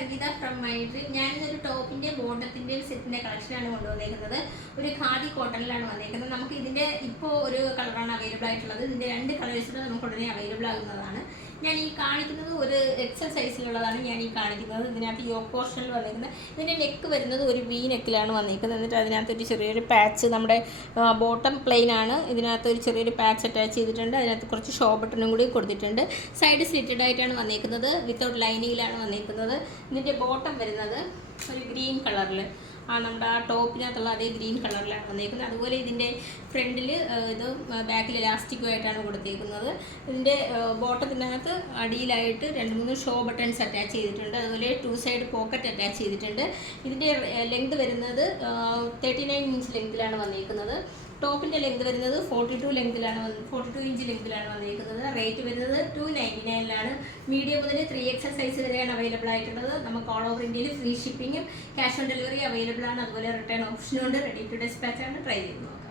Sangeetha from mind. ഞാനിതൊരു ടോപ്പിൻ്റെ ബോട്ടത്തിൻ്റെ സെറ്റിൻ്റെ കളക്ഷനാണ് കൊണ്ടുവന്നേക്കുന്നത്. ഒരു ഖാദി കോട്ടണിലാണ് വന്നേക്കുന്നത്. നമുക്ക് ഇതിൻ്റെ ഇപ്പോൾ ഒരു കളറാണ് അവൈലബിൾ ആയിട്ടുള്ളത്. ഇതിൻ്റെ 2 കളേഴ്സിലും നമുക്ക് ഉടനെ അവൈലബിൾ ആകുന്നതാണ്. ഞാൻ ഈ കാണിക്കുന്നത് ഒരു എക്സൽ സൈസിലുള്ളതാണ് ഞാൻ ഈ കാണിക്കുന്നത്. ഇതിനകത്ത് യോക്ക് പോർഷനിൽ വന്നിരിക്കുന്നത്. ഇതിൻ്റെ നെക്ക് വരുന്നത് ഒരു വി നെക്കിലാണ് വന്നിരിക്കുന്നത്. എന്നിട്ട് അതിനകത്തൊരു ചെറിയൊരു പാച്ച്, നമ്മുടെ ബോട്ടം പ്ലെയിൻ ആണ്, ഇതിനകത്ത് ഒരു ചെറിയൊരു പാച്ച് അറ്റാച്ച് ചെയ്തിട്ടുണ്ട്. അതിനകത്ത് കുറച്ച് ഷോ ബട്ടണും കൂടി കൊടുത്തിട്ടുണ്ട്. സൈഡ് സ്ലിറ്റഡ് ആയിട്ടാണ് വന്നിരിക്കുന്നത്, വിത്തൗട്ട് ലൈനിങ്ങിലാണ് വന്നിരിക്കുന്നത്. ഇതിൻ്റെ ബോട്ടം വരുന്നത് ഒരു ഗ്രീൻ കളറിൽ, നമ്മുടെ ആ ടോപ്പിനകത്തുള്ള അതേ ഗ്രീൻ കളറിലാണ് വന്നിരിക്കുന്നത്. അതുപോലെ ഇതിൻ്റെ ഫ്രണ്ടിൽ ഇത് ബാക്കിൽ ഇലാസ്റ്റിക്കുമായിട്ടാണ് കൊടുത്തിരിക്കുന്നത്. ഇതിൻ്റെ ബോട്ടത്തിനകത്ത് അടിയിലായിട്ട് 2-3 ഷോ ബട്ടൺസ് അറ്റാച്ച് ചെയ്തിട്ടുണ്ട്. അതുപോലെ 2 സൈഡ് പോക്കറ്റ് അറ്റാച്ച് ചെയ്തിട്ടുണ്ട്. ഇതിൻ്റെ ലെങ്ത് വരുന്നത് 39 ഇഞ്ച് ലെങ്തിലാണ് വന്നിരിക്കുന്നത്. ടോപ്പിൻ്റെ ലെങ്ത് വരുന്നത് 42 ഇഞ്ച് ലെങ്തിലാണ് വന്നിരിക്കുന്നത്. റേറ്റ് വരുന്നത് 299 മീഡിയം മുതൽ 3XL സൈസ് വരെയാണ് അവൈലബിൾ ആയിട്ടുള്ളത്. നമുക്ക് ഓൾ ഓവർ ഇന്ത്യയിൽ ഫ്രീ ഷിപ്പിങ്ങും ക്യാഷ് ഓൺ ഡെലിവറി അവൈലബിൾ ആണ്. അതുപോലെ റിട്ടേൺ ഓപ്ഷനും ഉണ്ട്. റെഡി ടു ഡെസ്പാച്ച് ആണ്. ട്രൈ ചെയ്ത് നോക്കാം.